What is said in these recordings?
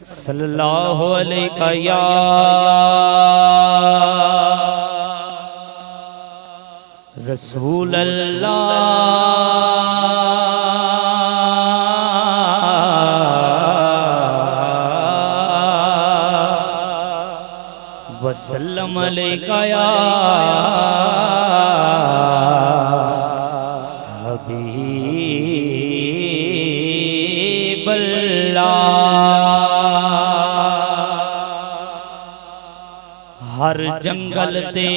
सल्लल्लाहु अलैहि या रसूल अल्लाह वसल्लम अलैका या हबीब अल्लाह। हर जंगल ते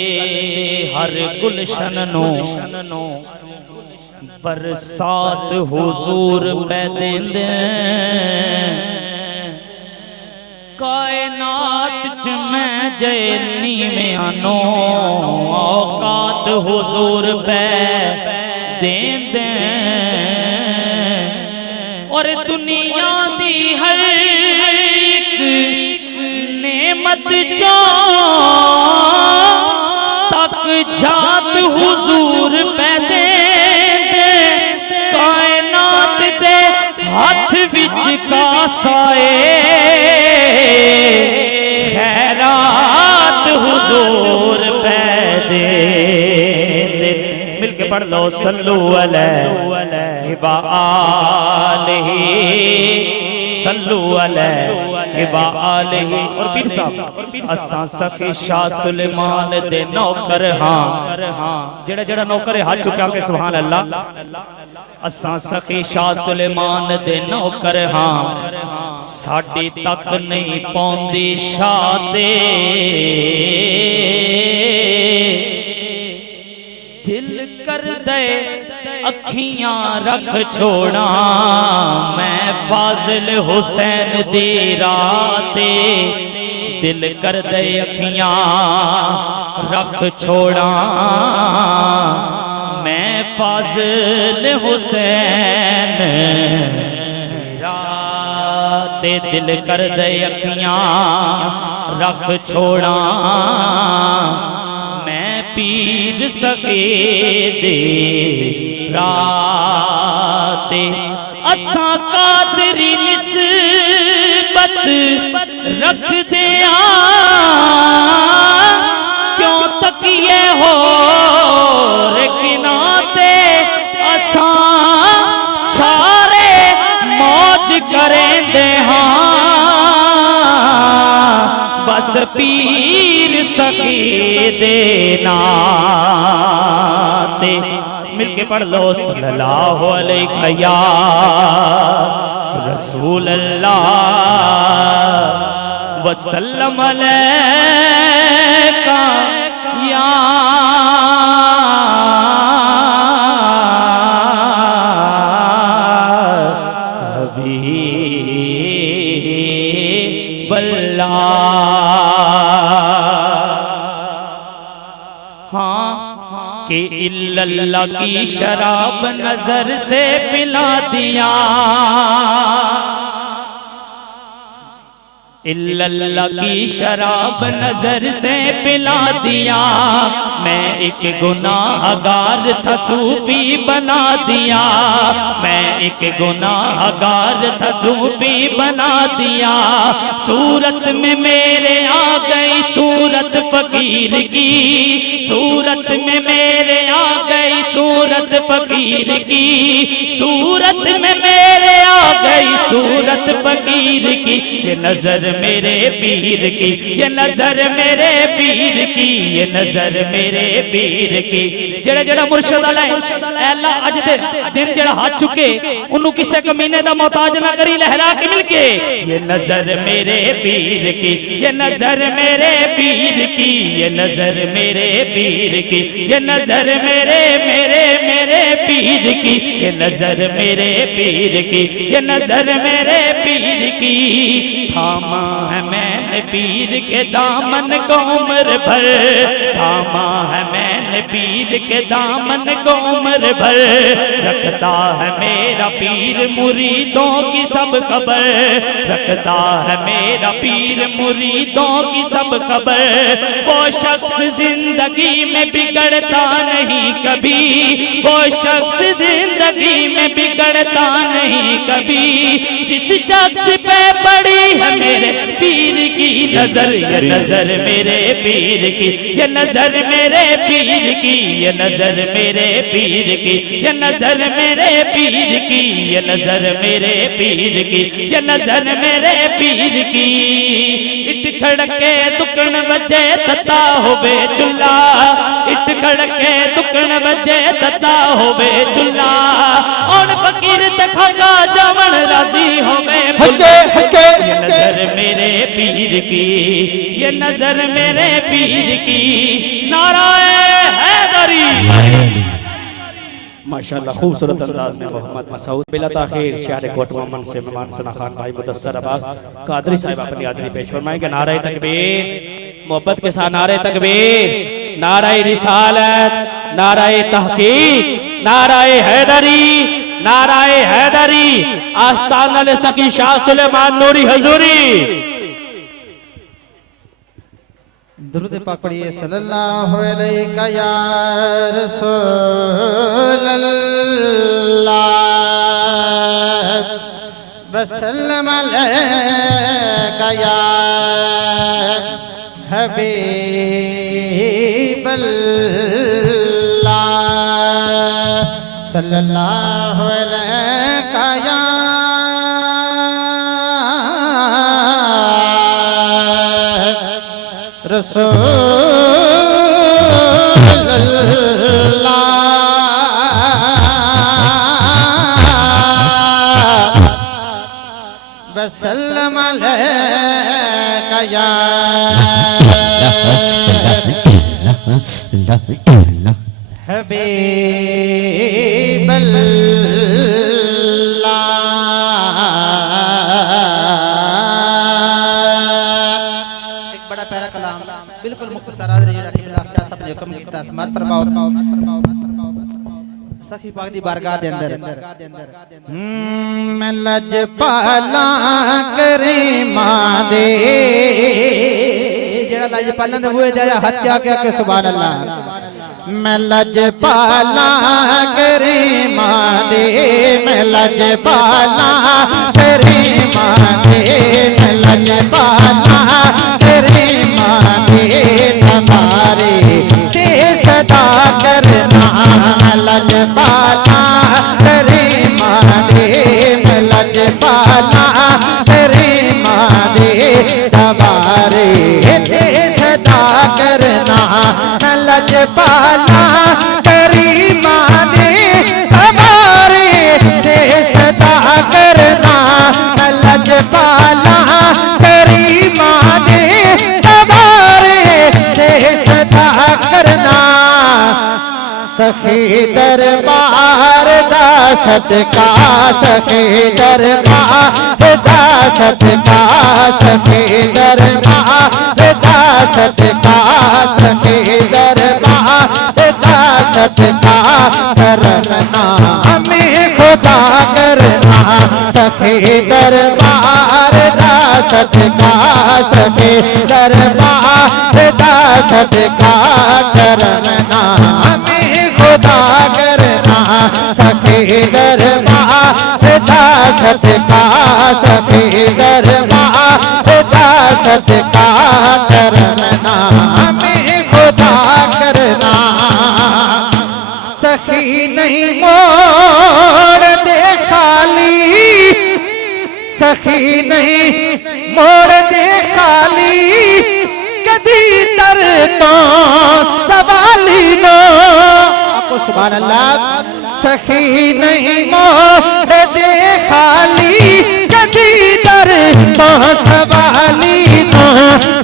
हर गुलशन नो बरसात हुजूर पै देंदे, कायनात च मैं जैनी में आनो औकात हुजूर पै देंदे, और दुनिया दी हर एक नेमत चो तक जात हुजूर पै देंदे, कायनात दे हाथ विच कासाए खैरात हुजूर पै देंदे। मिलके पढ़ लो सल्लु अलैहि व आलिहि सल्लु अलैहि व आलिहि। और पीर साहब असां सखी शाह सुलेमान दे नौकर हां, जेड़ा जेड़ा नौकर है हाथ चुका के सुभान अल्लाह। असां सखी शाह सुलेमान दे नौकर हां, साडी तक नहीं पौंदी शाह ते दिल कर दे अखियां रख छोड़ा, मैं फाजिल हुसैन दी राते दिल कर दे अखियां रख छोड़ा, मैं फाजिल हुसैन राते दिल कर दे अखियां रख छोड़ा, पीर सके दे राते। असा कादरी निस्बत रख दिया, क्यों तकिए हो किनाते, असा सारे मौज करें दे हाँ, बस पीर सके देना ते। मिलके पढ़ लो सल्लल्लाहु अलैहि या रसूल अल्लाह वसल्लम अलैका या हबीब अल्लाह। कि इल्लल्लाह की शराब नजर से पिला दिया, इल्लल्लाह की शराब नजर से पिला दिया, मैं एक गुनाहगार था सूफी बना दिया, मैं एक गुनाहगार था सूफी बना दिया, सूरत में मेरे आ गई सूरत फकीर की, सूरत में मेरे आ गई सूरत फकीर की, सूरत में मेरे आ गई सूरत फकीर की, ये नजर मेरे पीर की, ये नजर मेरे पीर की, ये नजर मेरे पीर की। जेड़ा जेड़ा मुर्शिद अल्लाह अल्लाह अज दे दिन जेड़ा हाथ चुके उन्होंने किसी कमीने दा मोहताज ना करी, लहरा के मिलके ये नजर मेरे पीर की, ये नजर मेरे पीर की, ये नजर मेरे पीर की, ये नजर मेरे मेरे मेरे पीर की, ये नजर मेरे पीर की, ये नजर मेरे पीर की। थामा है मैं मैंने पीर के दामन को उम्र भर थामा है, मैंने पीर के दामन को उम्र भर। रखता है मेरा पीर मुरीदों की सब खबर, रखता है मेरा पीर मुरीदों की सब खबर। वो शख्स जिंदगी में बिगड़ता नहीं कभी, वो शख्स जिंदगी में बिगड़ता नहीं कभी, जिस शख्स पे पड़ी है मेरे पीर की नजर। ये नजर मेरे पीर की, ये नजर मेरे पीर की, ये नजर मेरे पीर की, ये नजर मेरे पीर की, ये नजर मेरे पीर की, ये नजर मेरे पीर की। इट खड़के दुकन बजे तता होवे चुल्ला, इट खड़के दुकन बजे तता होवे चुल्ला। और फकीर तखा जावन राजी होवे बुल्ला। ये नजर मेरे पीर की, ये नजर मेरे पीर की। नाराए हैदरी। माशाअल्लाह खूबसूरत अंदाज में मोहम्मद मसूद बिला ताखिर शायर कोट मोहम्मद से मेहमान सना खान भाई मुदस्सर अब्बास कादरी साहब अपनी हाजिरी पेश फरमाएंगे। नारे तकबीर, मोहब्बत के साथ नारे तकबीर, नारे रिसालत, नारे तहकीक, नारे हैदरी, नारे हैदरी। आस्ताना सकी शाह सुलेमान नूरी हजूरी। दुरूद पाक पढ़िए। सल्लल्लाहु अलैहि या रसूल अल्लाह वसल्लम अलैका या हबीब अल्लाह। सल्लल्लाहु अलैका या रसूल अल्लाह वसल्लम अलैका या हबीब अल्लाह। बिल्कुल मुख्तसर सखी पाक दी बारगाह दे अंदर मैं लजपाला करीमा दे जेड़ा लजपाला दे हुए जाया हथ आके के सुभान अल्लाह। मैं लजपाला करीमा दे, मैं लजपाला करीमा दे, मैं लजपाला करीमा दे। हमारे ते सदा करना लजपाला करीमा दे, मैं लजपाला करीमा दे। हमारे ते सदा करना लजपाला करीमा दे, हमारे ते सदा करना लजपाला करीमा दे। हमारे ते सदा करना सखी दरबार दा सदका, सखी दरबार दा सदका, सखी दरबार दा सदका, सखी दरबार दा सदका करना हमें खुदा करना। सखी दरबार दा सदका, सखी दरबार दा सदका करना हमें खुदा करना। सखी दरबार दा सदका, सखी दरबार दा सदका करना हमें खुदा करना। सखी नहीं मोड़ दे खाली, सखी नहीं मोड़ दे खाली, कदी दर तो सवाली नो। आपको सुभान अल्लाह। सखी नहीं मोड़ दे खाली, कदी दर तो सवाली नो।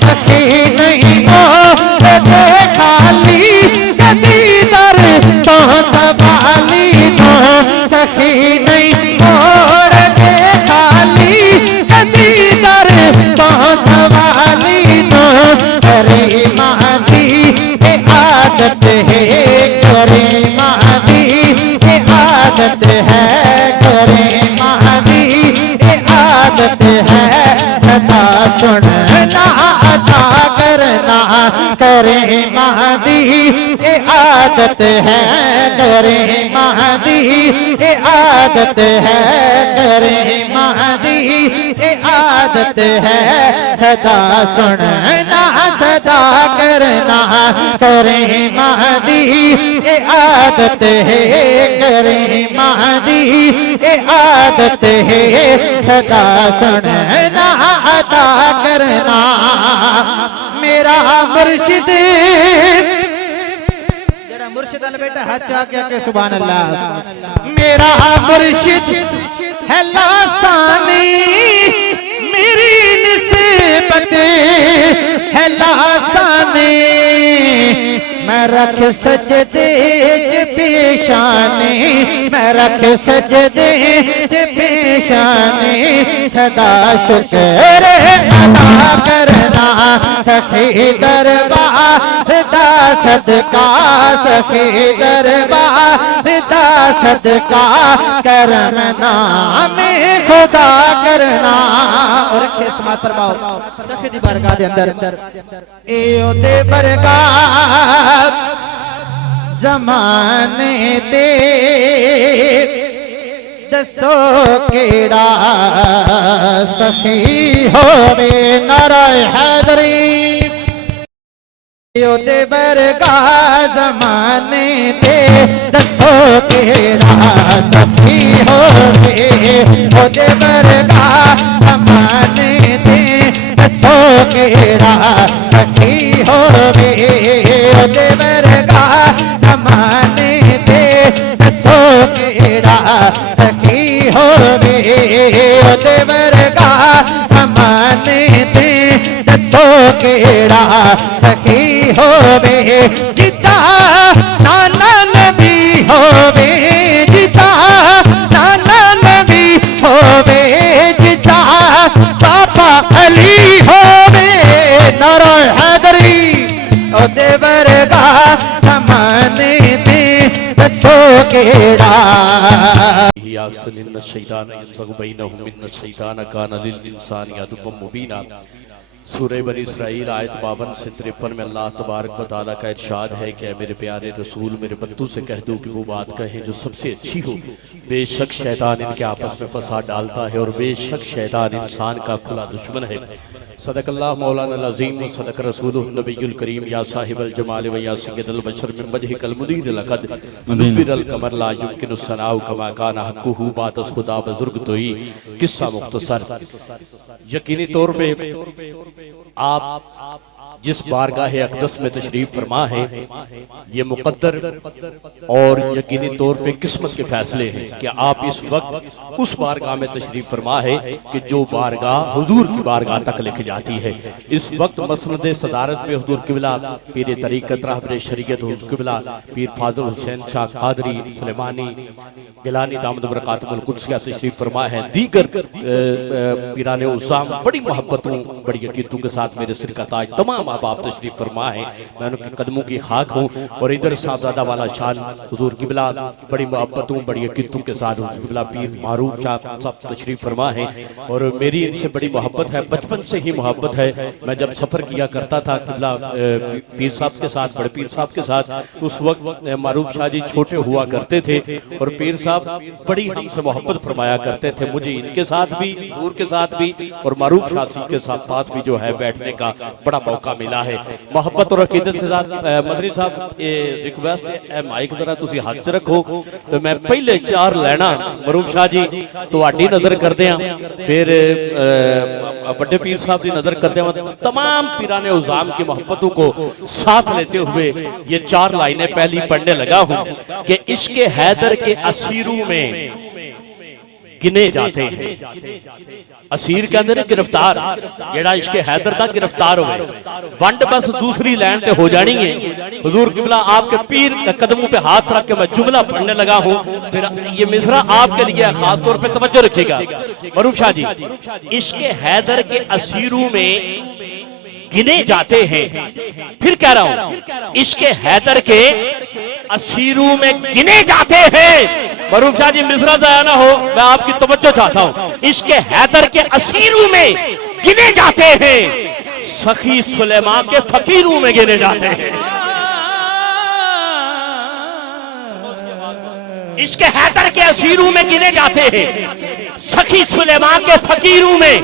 सखी नहीं मोड़ दे खाली, कदी दर तो सवाली नो। सखी नहीं मोड़ दे खाली, कदी दर तो सवाली सुनना अता करना करे महदी ये आदत है करे महदी ये आदत है करे महदी ये आदत है सदा सुनना सदा करना करे महदी ये आदत है करे महदी ये आदत है सदा सुनना अता करना मेरा मुर्शिद मुर्शिद अल बेटा हाथ चाह के सुभान अल्लाह मेरा मुर्शिद है लासानी मेरी निस्बत है लासानी मैं रख सजदे च पेशानी मैं रख सजदे च पेशानी सदा शुक्र अदा करना सखी दरबार दा सदका सखी दरबार दा सदका करना में खुदा करना और अच्छे समाज फरमाओ सखी दी बरगाह दे अंदर ए ओदे बरगाह जमाने दे दसो केड़ा सखी होवे नाराए हैदरी ओदे बरगाह जमाने दे दसो केड़ा सखी होवे ओदे बरगाह जमाने दे दसो केड़ा सखी होवे ओदे बरगाह जमाने दे दसो केड़ा सखी होवे ओदे बरगाह जमाने दे दसो केड़ा सखी होवे जिता नाना नबी होवे जिता नाना नबी होवे जिता पापा अली होवे नाराए हैदरी ओदे बरगाह जमाने दे दसो केड़ा सूरह बनी इसराइल आयत 52 से 53 में अल्लाह तबारक व तआला का इरशाद है कि मेरे प्यारे रसूल मेरे बंदों से कह दो कि वो बात कहें जो सबसे अच्छी हो। बेशक शैतान इनके आपस में फसाद डालता है और बेशक शैतान इंसान का खुला दुश्मन है। सदकल्लाह मौलाना अज़ीम व सदक रसूलुहु नबीयुल करीम या साहिबल जमाल व या सय्यदल बशर मिन वजहिकल मुनीर लक़द नुव्विरल कमर ला युमकिनु सनाउ कमा काना हक़्क़ुहु बातस खुदा बुजुर्ग तोई। किस्सा मुख्तसर यकीनी तौर पे आप जिस बारगाह अक़दस में तशरीफ फरमा है ये मुक़द्दर और यकीनी तौर पे किस्मत के फैसले हैं कि आप इस वक्त उस बारगाह में तशरीफ फरमा है कि जो बारगाह हुजूर की बारगाह तक लेके जाती है। इस वक्त मसनद सदारत में हुजूर क़िबला पीर तरीक़त रहबर शरीयत हुजूर क़िबला पीर फाज़िल हुसैन शाह क़ादरी सुलेमानी गिलानी दामद बरकातुहुल कुद्सिया तशरीफ फरमा है। दीगर पीराने उज़्ज़ाम बड़ी मोहब्बतों बड़ी यकीनतों के साथ मेरे सिर का ताज तमाम आप तशरीफ फरमा है। मैं उनके कदमों की खाक हूँ और इधर साहबजादा वाला शान हुजूर क़िबला बड़ी मोहब्बतों बड़ी यकीनतों के साथ हुजूर क़िबला पीर मारूफ शाह सब तशरीफ फरमा है और मेरी इनसे बड़ी मोहब्बत है, बचपन से ही मोहब्बत है। मैं जब सफ़र किया करता था क़िबला पीर साहब के साथ बड़े पीर साहब के साथ, उस वक्त मारूफ शाह जी छोटे हुआ करते थे और पीर साहब बड़ी हमसे मोहब्बत फरमाया करते थे। मुझे इनके साथ भी हुजूर के साथ भी और मारूफ शाह जी के साथ पास भी जो है बैठने का बड़ा मौका मिला है। मोहब्बत और अकीदत के साथ मदनी साहब ये रिक्वेस्ट है माइक जरा तुसी हाथ च रखो तो मैं पहले 4 लैना मारूफ शाह जी तुहाडी नजर करदे हां फिर बड़े पीर साहब की नजर करते हैं। तमाम पीराने उज़्ज़ाम की मोहब्बतों को साथ लेते हुए ये 4 लाइनें पहली पढ़ने लगा हूं कि इश्क़ हैदर के असीरों में गिने जाते हैं। असीर कहते हैं गिरफ्तार, जेड़ा इश्क़ हैदर दा गिरफ्तार होवे वंड बस दूसरी लाइन पे हो जानी है। हुजूर क़िबला आपके पीर के कदमों पे हाथ रख के मैं जुमला पढ़ने लगा हूं, फिर ये मिसरा आपके लिए खास तौर पे तवज्जो रखिएगा। मारूफ शाह जी, इश्क़ हैदर के असीरों में गिने जाते हैं। फिर कह रहा हूं इश्क़ हैदर के असीरों में गिने जाते हैं। मारूफ शाह जी मिसरा जाया ना हो, मैं आपकी तवज्जो चाहता हूं। इश्क़ हैदर के असीरों में गिने जाते हैं, सखी सुलेमान के फकीरों में गिने जाते हैं। इसके हैदर के असीरों में गिने जाते हैं, सखी सुलेमान के फकीरों में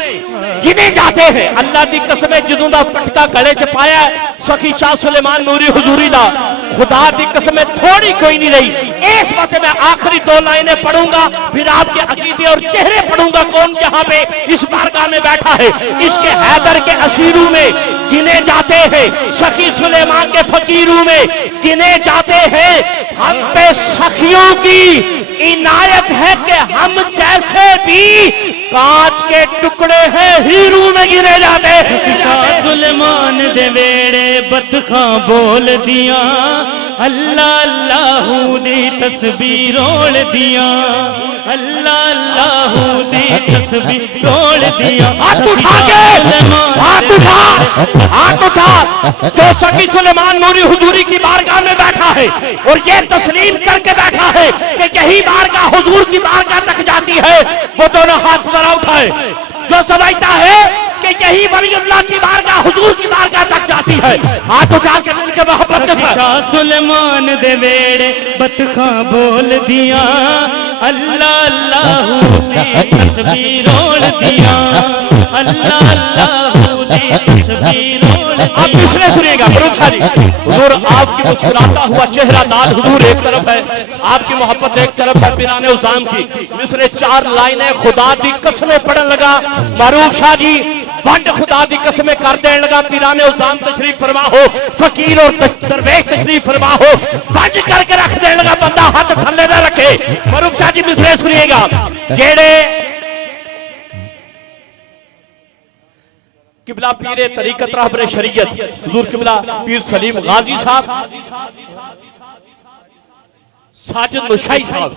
गिने जाते हैं। अल्लाह की कसम जदों दा पटका गले च पाया सखी शाह सुलेमान नूरी हुजूरी दा, खुदा की कसम थोड़ी कोई नहीं रही। इस वक्त मैं आखिरी 2 लाइनें पढ़ूंगा, फिर आपके अकीदे और चेहरे पढ़ूंगा कौन जहां पे इस बारगाह में बैठा है। इसके हैदर के असीरों में गिने जाते हैं, सखी सुलेमान के फकीरों में गिने जाते हैं। हम पे सखियों की इनायत है कि हम जैसे भी कांच के टुकड़े हैं, हीरू में गिने जाते हैं। शाह सुलेमान दे वेड़े बतखां बोल दिया, अल्लाह अल्लाहू दी तस्बीर रोल दिया, अल्लाह अल्लाहू दी तस्बीर रोल दिया। हाथ उठा के, हाथ उठा, हाथ उठा। जो सखी सुलेमान नूरी हुजूरी की बारगाह में बैठा है और ये तस्लीम करके बैठा है कि यही बारगाह हुजूर की बारगाह तक जाती है, वो दोनों हाथ जरा उठाए। जो समझता है कि यही वलीउल्लाह की बारगाह हुजूर की बारगाह तक जाती है, हाथ उठा के मिलके मोहब्बत के साथ। शाह सुलेमान दे वेड़े बतखां बोल दिया, अल्लाह अल्लाहू दी तस्बीर रोल दिया, अल्लाह अल्लाहू दी तस्बीर रोल दिया। आप पिछले सुनिएगा फरूखा जी, हुजूर आपकी मुस्कुराता हुआ चेहरा लाल हुजूर एक तरफ है, आपकी मोहब्बत एक तरफ है। पिराने उजाम की मिसरे 4 लाइनें खुदा दी कसमें पढ़न लगा। मारूफ शाह जी वंड खुदा दी कसमें कर देने लगा। पिराने उजाम तशरीफ फरमा हो, फकीर और दरवेश तशरीफ फरमा हो, वंड करके रख देने लगा। बंदा हाथ थल्ले ना रखे। मारूफ शाह जी मिसरे सुनिएगा, जेड़े किबला पीरे तरीकत रहबरे शरीयत हुजूर किबला पीर सलीम गाजी साहब, साजिद नुशाई साहब,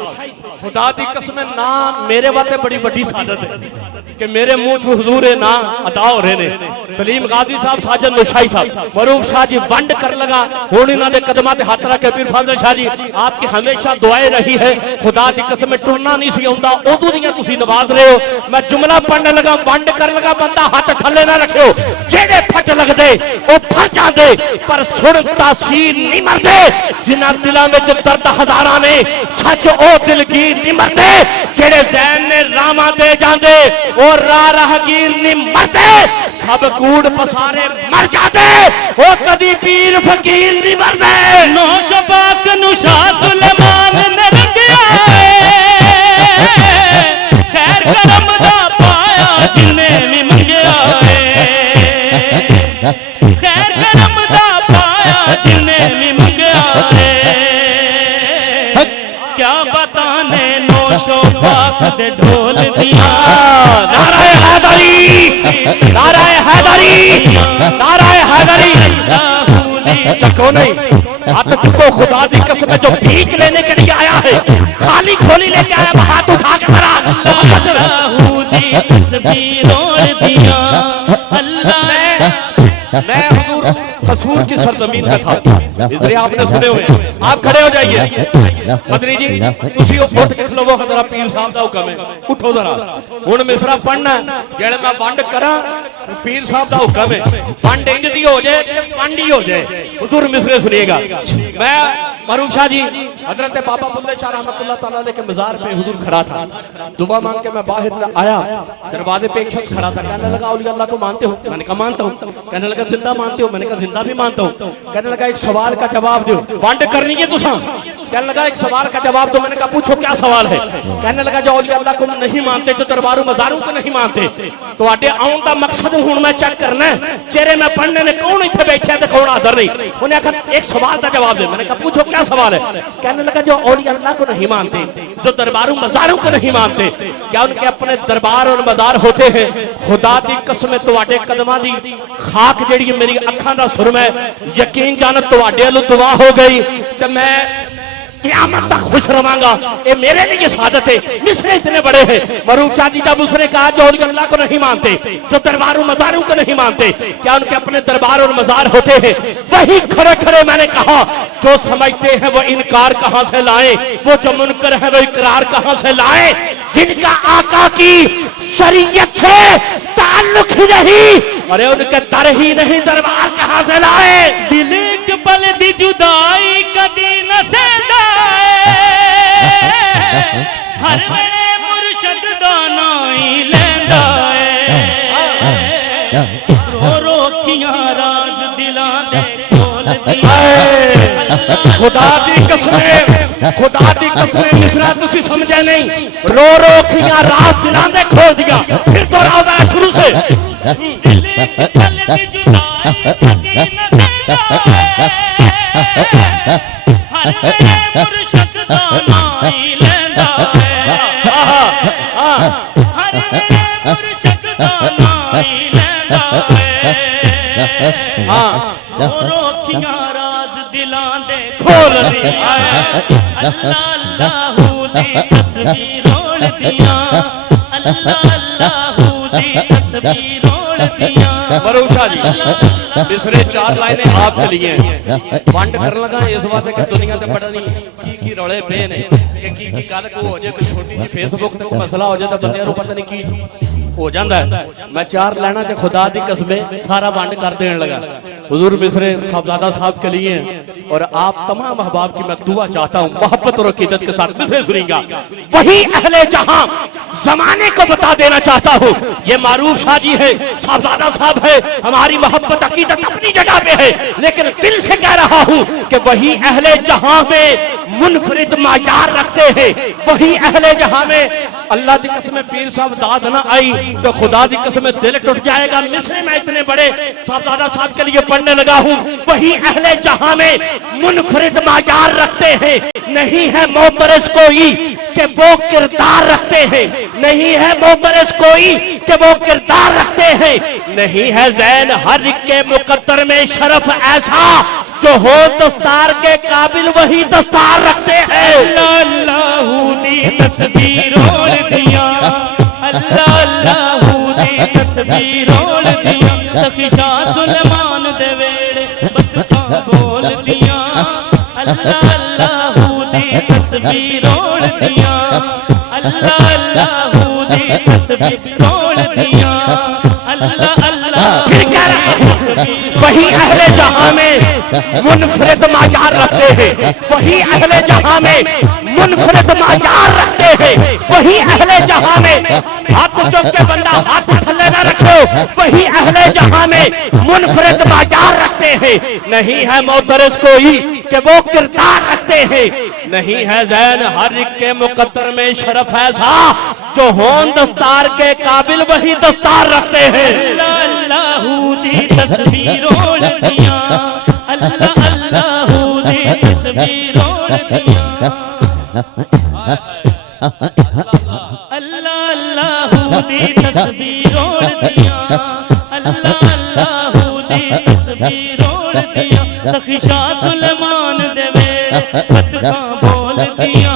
खुदा दी कसम ना मेरे वास्ते बड़ी वड्डी सादत है कि मेरे मुंह च हुजूर है ना अदा हो रहे ने। सलीम गाजी साहब, साजिद नुशाई साहब, मरूफ शाह जी वंड कर लगा। हुण इन्हां दे कदमां ते हथ रख के पीर फाजल शाह जी आपकी हमेशा दुआएं रही है। खुदा दी कसम टुरना नहीं सी आउंदा, उदों दियां तुसीं नवाज रहे हो। मैं जुमला पढ़न लगा, वंड कर लगा, बंदा हाथ थल्ले ना रखियो। जेड़े फट लगदे ओ फट जांदे, पर सुन तासीर नहीं मरदे। जिन्हां दिलां विच दर्द हजारां ने, सच ओ दिलगीर नहीं मरदे। जेड़े ज़ैन ने रामा दे जांदे और राहगीर नहीं मरदे। सब कूड़ पसारे मर जाते, ओ कदी पीर फकीर नहीं मरदे। नौश पाक नू शाह सुलेमान ने रखिया खैर करम दा पाया जिन्हें भी मंगया है, खैर करम दा पाया जिन्हें भी मंगया है। क्या बताने नौशो पाक दे ढोल दिया, नाराए हैदरी, नाराए हैदरी, नाराए हैदरी। चको नहीं, हाथ चुको। खुदा दी कसम जो भीख लेने के लिए आया है, खाली झोली लेके आया, हाथ उठा के मरा। अल्लाहू दी तस्बीर रोल दिया, अल्लाह। मैं हुजूर कसूर की सरजमीन में था, इसलिए आपने सुने हुए। आप खड़े हो जाइए। मदनी जी तुसी उठ के खलोवो, जरा पीर साहब दा हुक्म है, उठो जरा। हुण मिसरा पढ़ना जेड़े मैं वंड करा, पीर साहब दा हुक्म है। वंड इंज दी हो जाए, वंड ही हो जाए। हुजूर मिसरे सुनिएगा। मैं मारूफ शाह जी हजरत बाबा बुल्ले शाह रहमतुल्लाह तआला अलैह के मज़ार पे हुजूर खड़ा था। दुआ मांग के मैं बाहर आया, दरवाजे पे एक शख्स खड़ा था। कहने लगा औलिया अल्लाह को मानते हो? मैंने कहा मानता हूँ। कहने लगा जिंदा मानते हो? मैंने कहा जिंदा भी मानता हूँ। कहने लगा एक सवाल का जवाब दो, वंड करनी है तुसा? कहने लगा एक सवाल का जवाब दो। मैंने कहा पूछो क्या सवाल है? कहने लगा जो औलिया अल्लाह को नहीं मानते, जो दरबारों मज़ारों को नहीं मानते, तो आडे आउन दा मकसद हुण मैं चेक करना है चेहरे में पढ़ने ने कौन इत्थे बैठा है ते कौन हाज़र नहीं। उन्हें कहा एक सवाल का जवाब दे। मैंने कहा पूछो क्या सवाल है? कहने लगा जो औलिया अल्लाह को नहीं मानते, जो दरबारों मज़ारों को नहीं मानते, क्या उनके अपने दरबार और मज़ार होते हैं? खुदा दी कसम तुहाडे कदमां दी खाक जेड़ी मेरी अखां दा सुरमा है, यकीन जान तुहाडे अल्लों दुआ हो गई। ते मैं क़यामत तक खुश रवांगा, ये मेरे लिए सादत है। मिसरे इतने बड़े हैं। मरूफ शाह जी जब उसने कहा जो अल्लाह को नहीं मानते, जो दरबारों मज़ारों को नहीं मानते, क्या उनके अपने दरबार और मज़ार होते हैं? वही खड़े खड़े मैंने कहा जो समझते हैं वो इनकार कहां से लाए, वो जो मुनकर है वो इकरार कहां से लाए, जिनका आका की शरीयत से ताल्लुक ही नहीं, अरे उनके दर ही नहीं, दरबार कहां से लाए? दिल एक पल दी जुदाई कदी न सहदा हर वेले मुर्शद दा नाम ही लैंदा है रो रो अखियां राज दिलां दे खोल दी खुदा दी कसमें, खुदा दी कसमें मिसरा तुसी समझे नहीं, रो रो अखियां रात दिलां दे खोल दिया। फिर दोहराओ शुरू से। दिल एक पल दी जुदाई कदी न सहदा हर वेले मुर्शद दा नाम ही लैंदा हर वेले मुर्शद दा नाम ही लैंदा रो रो अखियां राज दिलां दे खोल दिया अल्लाह अल्लाहू दी तस्वीर रोल दिया अल्लाह अल्लाहू दी तस्वीर रोल दिया। मरूफ शाह जी मिसरे 4 लाइनें आपके लिए वंड कर लगा इस बात कि दुनिया ते पता नहीं की रौले पे ने कि गल को हो जाए, कोई छोटी जी फेसबुक ते कोई मसला हो जाए तो बंदे पता नहीं की हो जाता है। मैं 4 लाइना च खुदा दी कसमें सारा वंड कर देने लगा हुजूर मिसरे साहबजादा साहब के लिए, और आप तमाम अहबाब की मैं दुआ चाहता हूँ मोहब्बत और अकीदत के साथ मिसरे सुनिएगा। वही अहले जहां जमाने को बता देना चाहता हूँ, ये मारूफ शाह जी है, साहबजादा साहब है, हमारी मोहब्बत अकीदत अपनी जगह पे है, लेकिन दिल से कह रहा हूँ कि वही अहले जहां में मुनफरिद मायार रखते हैं, वही अहले जहां में अल्लाह की कसम पीर साहब दाद ना आई तो खुदा की कसम दिल टूट जाएगा। मिसरे में इतने बड़े साहबजादा साहब के लिए पढ़ने लगा हूँ, वही अहले जहां में मुनफरिद मायार रखते हैं, नहीं है मोतरस कोई कि वो किरदार रखते हैं, नहीं है मोतरस कोई कि वो किरदार रखते हैं, नहीं है ज़ैन हर एक के मुकद्दर में शरफ ऐसा जो हो दस्तार के काबिल वही दस्तार रखते हैं। अल्लाहू दी तस्वीर रोल दिया अल्लाह अल्लाहू दी तस्वीर रोल दिया सखी शाह सुलेमान दे वेड़े बदका बोल दिया अल्लाह अल्लाहू दी तस्वीर रोल दिया अल्लाह अल्लाहू दी तस्वीर रोल दिया अल्लाह अल्लाह फिर कह रहा हूं, वही अहले जहां में मुनफरिद मायार रखते हैं, वही अहले जहां में मुनफरिद मायार रखते हैं, वही अहले जहां में हाथ चुक के बंदा हाथ थल्ले ना रखो, वही अहले जहां में मुनफरिद मायार रखते हैं, नहीं है मोतरस कोई कि वो किरदार रखते हैं, नहीं है ज़ैन हर एक के मुकद्दर में शरफ ऐसा जो हों दस्तार के काबिल वही दस्तार रखते हैं। अल्लाहू दी तस्वीर रोल दिया अल्लाह अल्लाहू दी तस्वीर रोल दिया अल्लाह अल्लाहू दी तस्वीर रोल दिया अल्लाह अल्लाहू दी तस्वीर रोल दिया सखी शाह सुलेमान दे वेड़े बदका बोल दिया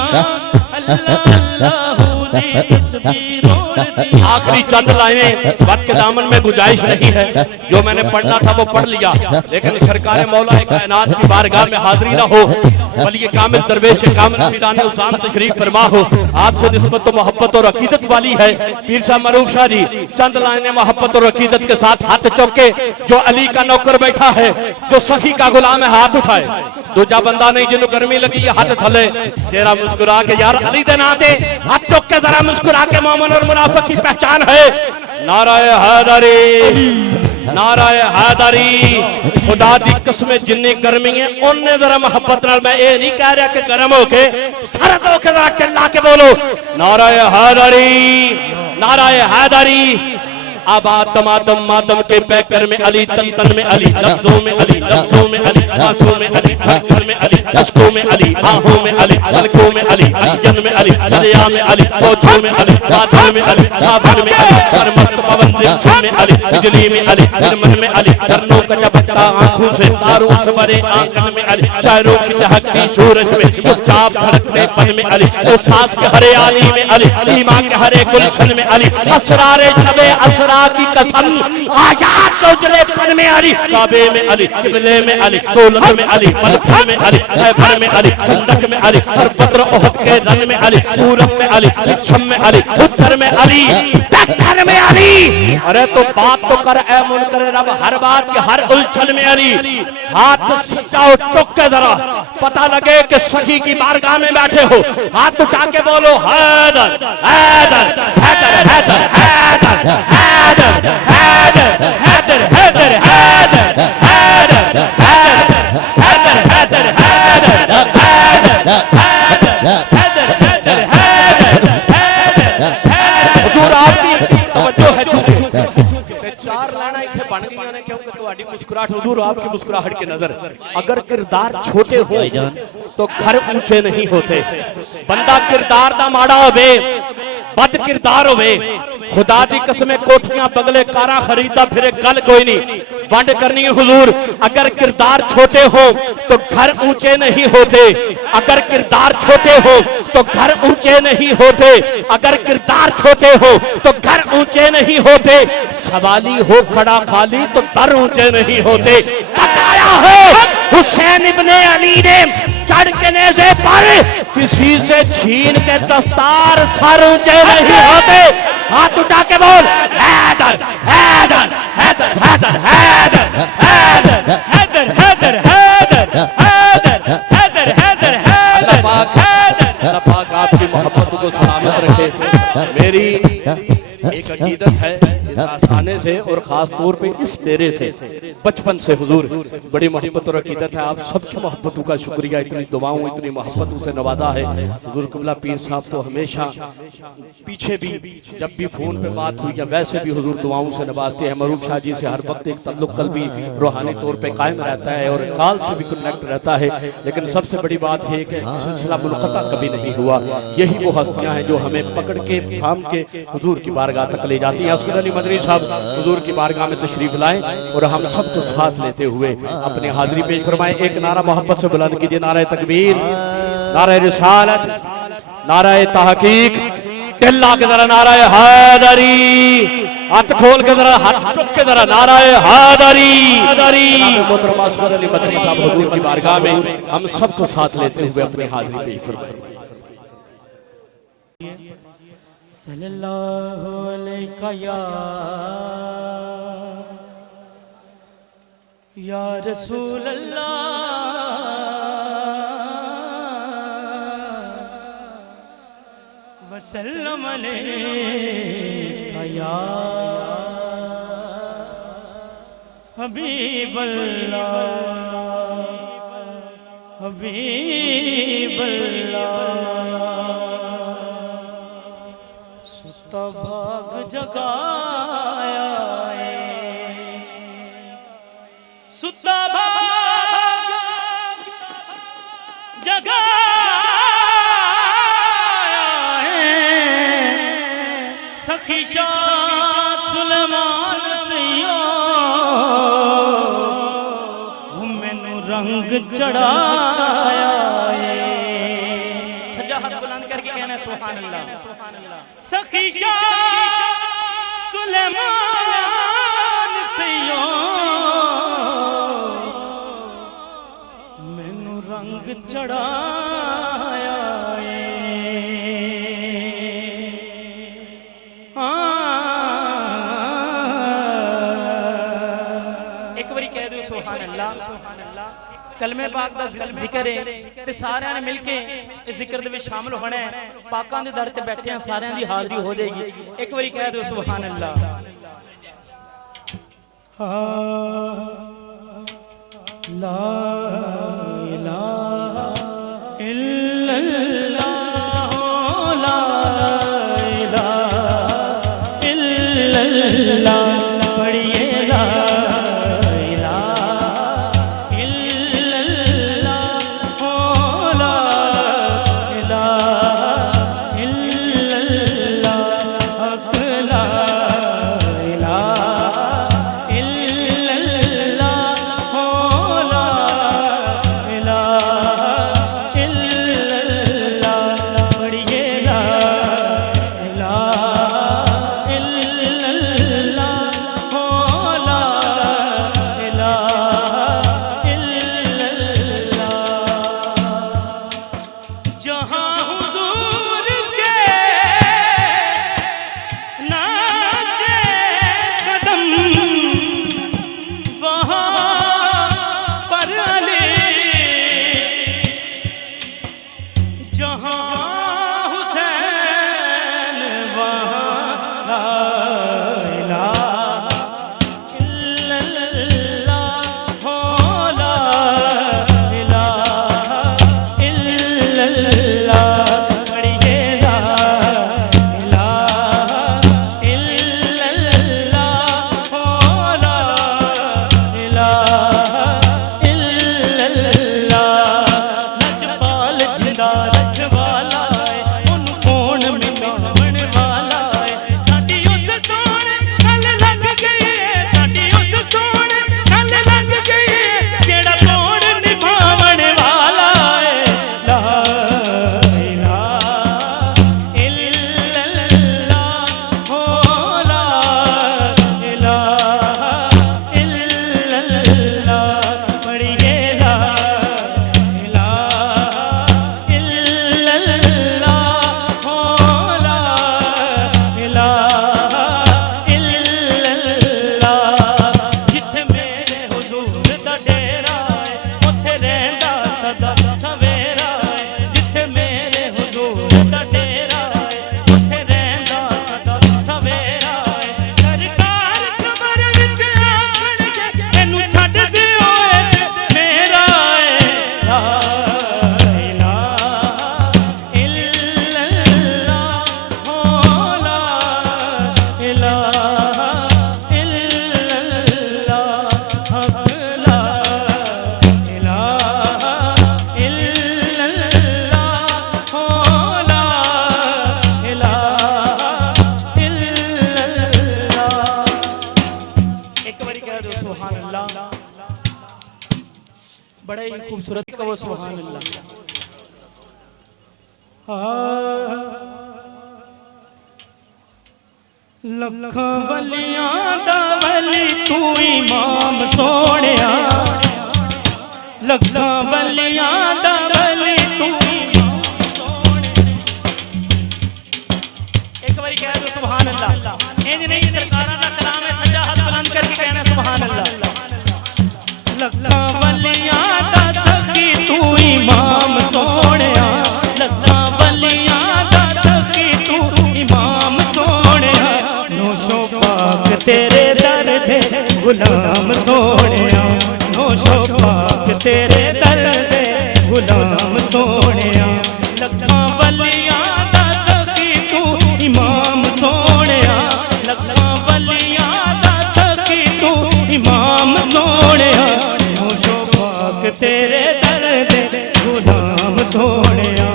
अल्लाह अल्लाहू दी तस्वीर रोल दिया। आखिरी चंद लाइनें वक्त के दामन में गुजारिश नहीं है, जो मैंने पढ़ना था वो पढ़ लिया, लेकिन सरकार मौला कायनात की बारगाह में हाजिरी ना हो, वली कामिल दरवेश कामिल पीरान उसाम तशरीफ फरमा हो, आपसे निस्बत तो मोहब्बत और अकीदत वाली है। पीर साहब मरूफ शाह जी चंद लाइनें मोहब्बत और अकीदत के साथ हाथ चौके, जो अली का नौकर बैठा है, जो सखी का गुलाम है हाथ उठाए, दूजा बंदा नहीं जिन्हों गर्मी लगी हाथ थले, चेहरा मुस्कुरा के यार अली दे ना दे हाथ चौक के जरा मुस्कुरा के मोमिन और मुनाफिक की पहचान है। नाराए हैदरी, नाराए हैदरी, खुदा दी कसम जिन्नी गर्मी है उन्ने जरा मोहब्बत नाल, मैं ये नहीं कह रहा कि गर्म होके सरद होके जरा चिल्ला के बोलो नाराए हैदरी, नाराए हैदरी। अब आतम आतम मातम के पैकर में अली, तन तन में अली, लफ्जों में अली, लफ्जों में अली, सांसों में अली, धड़कन में अली, अश्कों में अली, आहों में अली, मलकों में अली, अलियन में अली, दरिया में अली, पौधों में अली, बादल में अली, सावन में अली, सरमस्त पवन दिल में अली, बिजली में अली, मन में अली, झरनों का झपकता आंखों से, तारों से भरे आंगन में अली, शायरों की चहकती सूरज में, चुपचाप धड़कते पन में अली, ओ सांस के हरे आली में अली, ईमा के हरे गुलशन में अली, असरारे छबे असरा की कसम, आजाद चौचले पन में अली, काबे में अली, किबले में अली, दौलत में अली, मलफा में अली, खैबर में अली, खंदक में अली, हर बद्र ओहद के रन में अली, पूरब में अली, पश्चिम में अली, उत्तर में अली, दक्षिण में अली। अरे तो बात तो कर ऐ मुनकर रब, हर बात की हर उलझन में अली। हाथ सजाओ चुक के जरा, पता लगे कि सखी की बारगाह में बैठे हो। हाथ उठा के बोलो हैदर हैदर हैदर हैदर हैदर हैदर हैदर हैदर हैदर हैदर हैदर हैदर हैदर चार लाना इतने बन गई ने क्योंकि तुम्हारी मुस्कुराहट हुजूर आपकी मुस्कुराहट के नजर अगर किरदार छोटे हो तो घर ऊंचे नहीं होते। बंदा किरदार दा माड़ा होवे, बद किरदार होवे, खुदा दी कसमें कोठियां बगले कारा खरीदा फिरे गल कोई नहीं। वंड करनी है हुजूर, अगर किरदार छोटे हो तो घर ऊंचे नहीं होते। अगर किरदार छोटे हो तो घर ऊंचे नहीं होते। अगर किरदार छोटे हो तो घर ऊंचे नहीं होते। सवाली हो खड़ा खाली तो दर ऊंचे नहीं होते। बताया है हुसैन इब्ने अली ने चढ़ के नेज़े पर किसी से छीन के दस्तार सर ऊंचे नहीं होते। हाथ उठा के बोल हैदर हैदर हैदर हैदर हैदर हैदर हैदर हैदर हैदर हैदर हैदर हैदर हैदर अल्लाह पाक आपकी मोहब्बत को सलामत रखे। मेरी एक अकीदत है इस आस्थाने से और खास तौर पे इस डेरे से बचपन से हुजूर बड़ी मोहब्बत और अकीदत है। आप सबकी मोहब्बतों का शुक्रिया, इतनी दुआओं इतनी मोहब्बतों से नवाजा है। हुजूर कुबला पीर साहब तो हमेशा पीछे भी जब भी फोन पे बात हुई या वैसे भी हुजूर दुआओं से नवाजते हैं। मरूफ शाह जी से हर वक्त एक तल्लुक कल्बी रूहानी तौर पे कायम रहता है और काल से भी कनेक्ट रहता है। लेकिन सबसे बड़ी बात है कि सिलसिला मुनक़ता कभी नहीं हुआ। यही वो हस्तियां हैं जो हमें पकड़ के थाम के हुजूर की बारगाह तक ले जाती हैं। असगर अली मदनी साहब हुजूर की बारगाह में तशरीफ लाए और हम सबको साथ लेते हुए अपनी हाजिरी पेश फरमाए। एक नारा मोहब्बत से बुलंद कीजिए, नारा तकबीर, नारा रिसालत, नारा तहकीक। दिल ला के जरा नारा हैदरी, हाथ खोल के जरा, हाथ चुक के जरा नारा हैदरी। मोहतरम असगर अली मदनी साहब हुजूर की बारगाह में हम सबको साथ लेते हुए अपनी हाजिरी पेश फरमाए। सल्लल्लाहु अलैहि या रसूल अल्लाह वसल्लम अलैहि या हबीब अल्लाह हबीब अल्लाह। सुता भाग जगाया है, सुता भाग जगाया है। सखी शाह सुलेमान सैया मैनू रंग चढ़ाया है। सज्जा हाथ बुलंद करके कहना सुभान अल्लाह। सखी शाह सुलेमान सैया मैनू रंग चढ़ाया है। एक बारी कह दो सुभान अल्लाह। कलमे पाक दा जिक्र है ते सारे ने मिलके इस जिक्र दे विच शामिल होना है। पाकां दे दर ते बैठे हैं, सारे दी हाज़री हो जाएगी। एक बारी कह दो सुभान अल्लाह। ला इलाहा इल्लल्लाह ला इलाहा इल्लल्लाह। पढ़िए ला इलाहा इल्लल्लाह ला बड़ा ही खूबसूरत कहो सुभान अल्लाह। लखा वलियां दा वली तू इमाम सोहणिया, लखा वलियां दा वली तू इमाम सोहणिया। एक बारी कह दो सुभान अल्लाह। इंज नहीं सरकारां दा कलाम है, सजा हाथ बुलंद करके कहना सुभान अल्लाह। लखा वलियां दा सखी तू इमाम सोहणिया, लखा वलियां दा सखी तू इमाम सोहणिया। नौशो पाक तेरे दर दे गुलाम सोहणिया, नौशो पाक तेरे दर दे गुलाम सोहणिया। लखा वलियां दा सखी तू इमाम सोहणिया, लखा वलियां दा सखी तू इमाम सोहणिया। नौशो पाक तेरे दर दे गुलाम सोहणिया,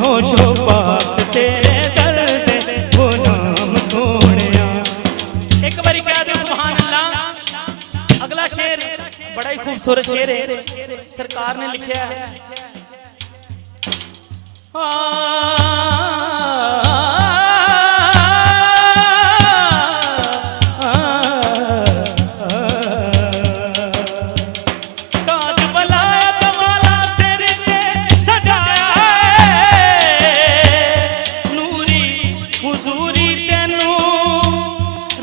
नौशो पाक तेरे दर दे गुलाम सोहणिया। एक बारी कह दो सुभान अल्लाह। अगला शेर बड़ा ही खूबसूरत शेर है, सरकार ने लिखा है। ताज वलायत वाला सिर पे सजाया है, नूरी हुजूरी तेनू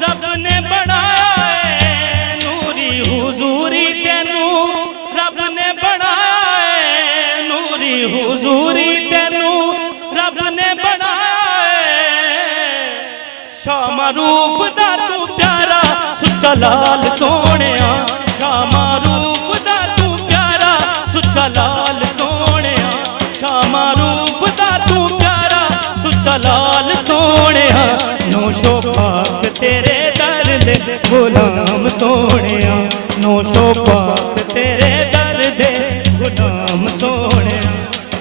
रब ने बनाया है, नूरी हुजूरी तेनू रब ने बनाया है, नूरी हुजूरी तेनू रब ने बनाया है। शाह मारूफ दा तू प्यारा सुच्चा लाल सोहणिया, शाह मारूफ दा तू प्यारा सुच्चा लाल सोहणिया, शाह मारूफ दा तू प्यारा सुच्चा लाल सोहणिया। नौशो पाक तेरे दर दे गुलाम सोहणिया, नौशो पाक तेरे दर दे गुलाम सोहणिया।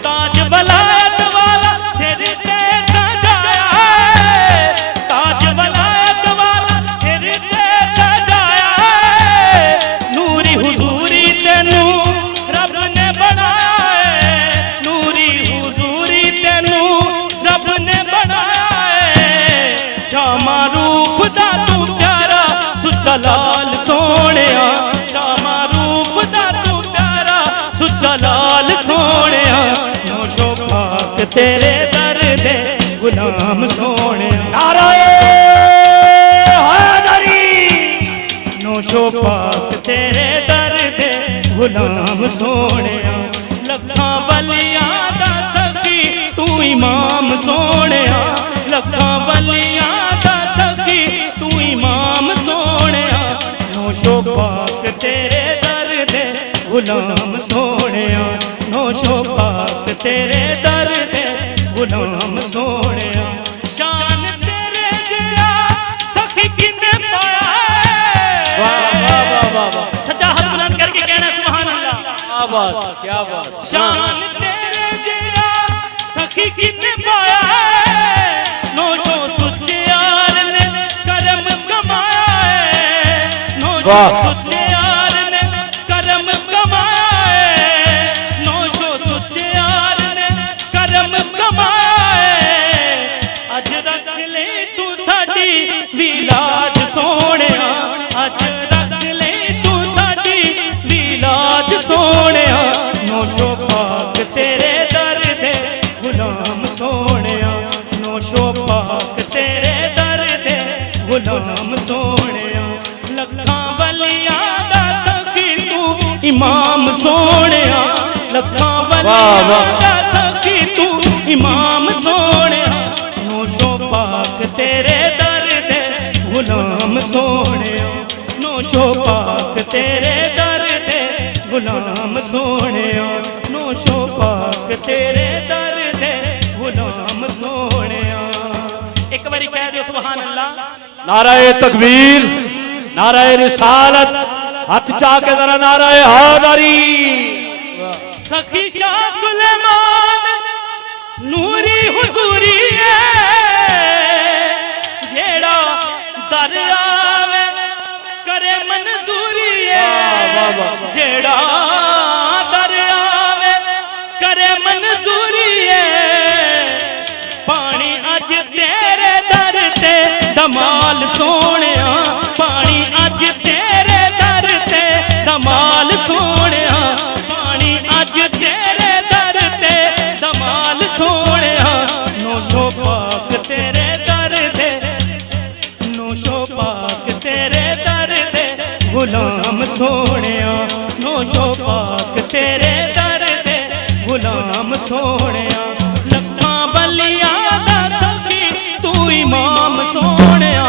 ताज वलायत वाला सिर ते सजाया है, ताज वलायत वाला सिर ते सजाया है, नूरी हुजूरी तेनू रब ने बनाया है, नूरी हुजूरी तेनू रब ने बनाया है। शाह मारूफ दा तू प्यारा सुच्चा लाल सोहणिया, शाह मारूफ दा तू प्यारा सुच्चा लाल सोहणिया। नौशो पाक तेरे दर दे गुलाम सोहणिया। नाराए हैदरी। नौशो पाक तेरे दर दे गुलाम सोहणिया। लखा वलियां दा सखी तू इमाम सोहणिया, लखा वलियां दा सखी तू इमाम सोहणिया। नौशो पाक तेरे दर दे गुलाम सोहणिया, नौशो पाक तेरे दर दे गुलाम सोहणिया। शान तेरे जिया सखी किने पाया है। वाह वाह वाह वाह वाह, सच्चा हाथ बुलंद करके कहना सुभान अल्लाह। क्या बात, क्या बात। शान तेरे जिया सखी किने पाया है, नौशो सुच्चे यार ने करम कमाया है, नौशो वाह। सुच्चे यार ने करम कमाया है, नौशो सुच्चे यार ने करम कमाया है। अज रख ले तू साडी विलाज सोहणिया, अज रख ले तू साडी विलाज सोहणिया। नौशो पाक तेरे दर दे गुलाम सोहणिया, नौशो पाक तेरे दर दे गुलाम सोहणिया। लखा वलियां दा सखी तू इमाम सोहणिया, लखा वलियां दा सखी तू इमाम सोहणिया। नौशो पाक तेरे दर दे गुलाम सोहणिया, नौशो पाक तेरे दर दे गुलाम सोहणिया, नौशो पाक तेरे दर दे गुलाम सोहणिया। एक बारी कह दियो सुभान अल्लाह। नाराए तकबीर, नाराए रिसालत, हाथ चाके जरा नाराए हैदरी। सखी शाह सुलेमान नूरी हुजूरी है, जेड़ा दर आवे करे मंजूरी है, जेड़ा दरियावे करे मंजूरी पानी अज तेरे दर ते दमाल सोहणिया पानी अज तेरे दर ते दमाल सोहणिया पानी अज तेरे दर ते दमाल सोहणिया नौशो पाक तेरे दर दे नौशो पाक तेरे दर दे गुलाम सोहणिया नौशो पाक तेरे दर दे गुलाम सोहणिया लखां वलियां दा सखी तू इमाम सोहणिया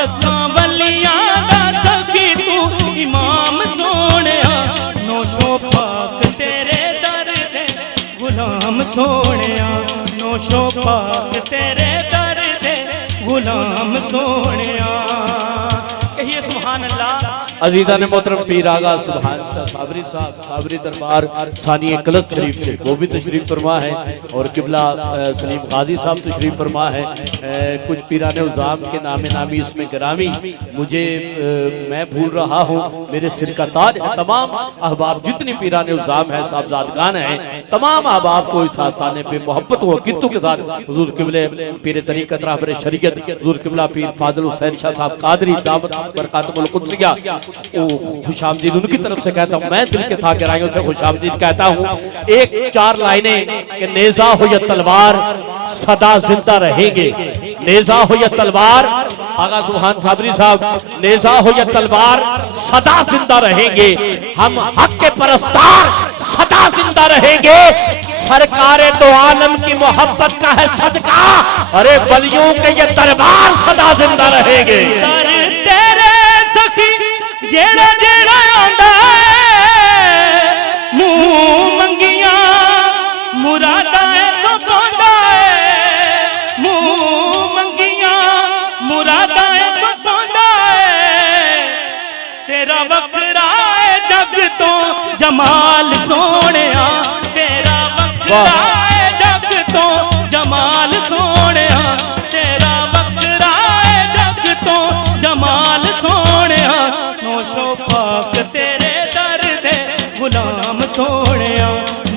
लखां वलियां दा सखी तू इमाम सोहणिया नौशो पाक तेरे दर दे गुलाम सोहणिया नौशो पाक तेरे दर दे गुलाम सोहणिया कहिए सुभान अल्लाह। अजीजा ने मोहतरम पीर आगा सुभान शाह साबरी साहब साबरी दरबार सानी कलश शरीफ से वो भी तशरीफ फरमा है और किबला सलीम गाजी साहब तशरीफ फरमा है। कुछ पीराने उज़ाम के नामे नामी इसमें ग्रामी मुझे मैं भूल रहा हूँ मेरे सिर का ताज है। तमाम अहबाब जितनी पीराने उज़ाम है साहबजादगान हैं तमाम अहबाब को इस आस्थाने पे मोहब्बत व कित्तों के साथ हुजूर किबले पीर तरीक़त रहबर शरीयत हुजूर किबला पीर फाजिल हुसैन शाह साहब कादरी दावत बरकातुल कुद्सिया खुशामदीद उनकी तरफ से कहता हूँ। मैं दिल के था गहराइयों से खुशामदीद कहता हूँ। एक 4 लाइनें कि नेज़ा हो या तलवार सदा जिंदा रहेंगे नेज़ा हो या तलवार आगा सुभान साबरी साहब नेज़ा हो या तलवार सदा जिंदा रहेंगे हम हक के परस्तार सदा जिंदा रहेंगे सरकारे दो आलम की मोहब्बत का है सदका अरे वलियों के ये दरबार सदा जिंदा रहेंगे। तेरे सखी जेड़ा जेड़ा आंदा मुंह मंगिया मुरादा तो पांदा मुंह मंगिया मुरादा तो पांदा तेरा वकरा जग तो जमाल सोहणिया तेरा वकरा जग तो जमाल सोहणिया तेरा वकरा जग तो जमाल सोहणिया नौशो पाक तेरे दर दे गुलाम सोहणिया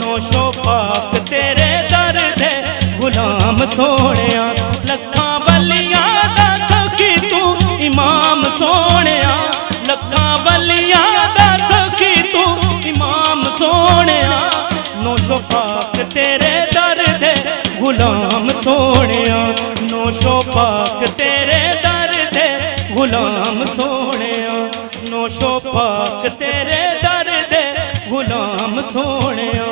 नौशो पाक तेरे दर दे गुलाम सोहणिया लखां वलियां दा सखी तू इमाम सोहणिया लखां वलियां दा सखी तू इमाम सोहणिया नौशो पाक तेरे दर दे गुलाम सोहणिया नौशो पाक तेरे दर दे गुलाम सोहणिया नौशो पाक तेरे दर दे गुलाम सोहणिया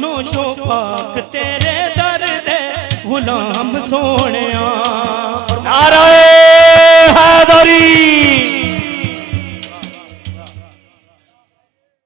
नौशो पाक तेरे दर दे गुलाम सोहणिया। नारे हैदरी।